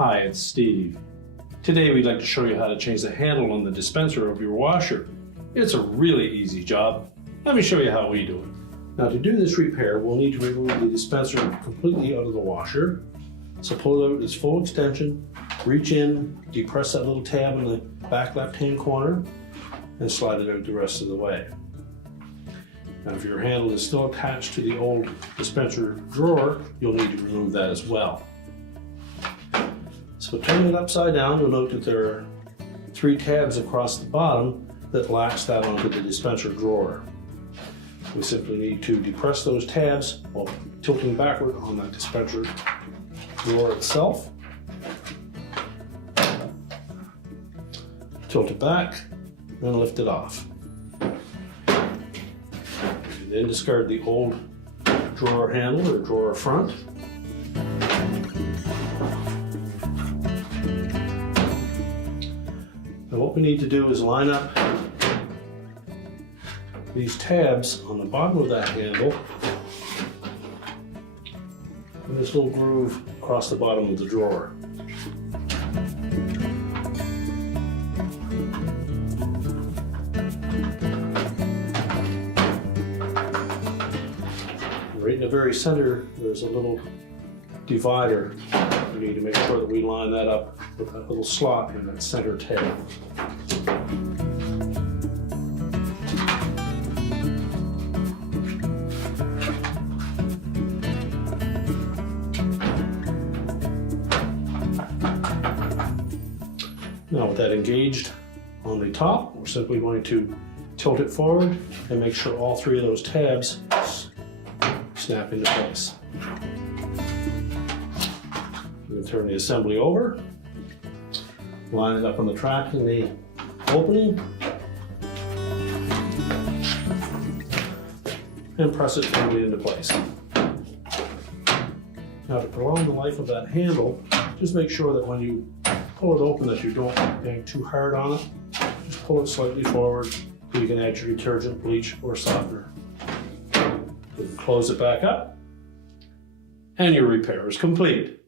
Hi, it's Steve. Today we'd like to show you how to change the handle on the dispenser of your washer. It's a really easy job. Let me show you how we do it. Now to do this repair, we'll need to remove the dispenser completely out of the washer. So pull it out its full extension, reach in, depress that little tab in the back left-hand corner, and slide it out the rest of the way. Now if your handle is still attached to the old dispenser drawer, you'll need to remove that as well. So turn it upside down, you'll note that there are 3 tabs across the bottom that latch that onto the dispenser drawer. We simply need to depress those tabs while tilting backward on that dispenser drawer itself. Tilt it back, then lift it off. Then discard the old drawer handle or drawer front. Now what we need to do is line up these tabs on the bottom of that handle in this little groove across the bottom of the drawer. Right in the very center, there's a little divider. We need to make sure that we line that up with that little slot in that center tab. Now with that engaged on the top, we're simply going to tilt it forward and make sure all 3 of those tabs snap into place. We're going to turn the assembly over, line it up on the track in the opening, and press it firmly into place. Now to prolong the life of that handle, just make sure that when you pull it open that you don't bang too hard on it. Just pull it slightly forward so you can add your detergent, bleach, or softener. You can close it back up, and your repair is complete.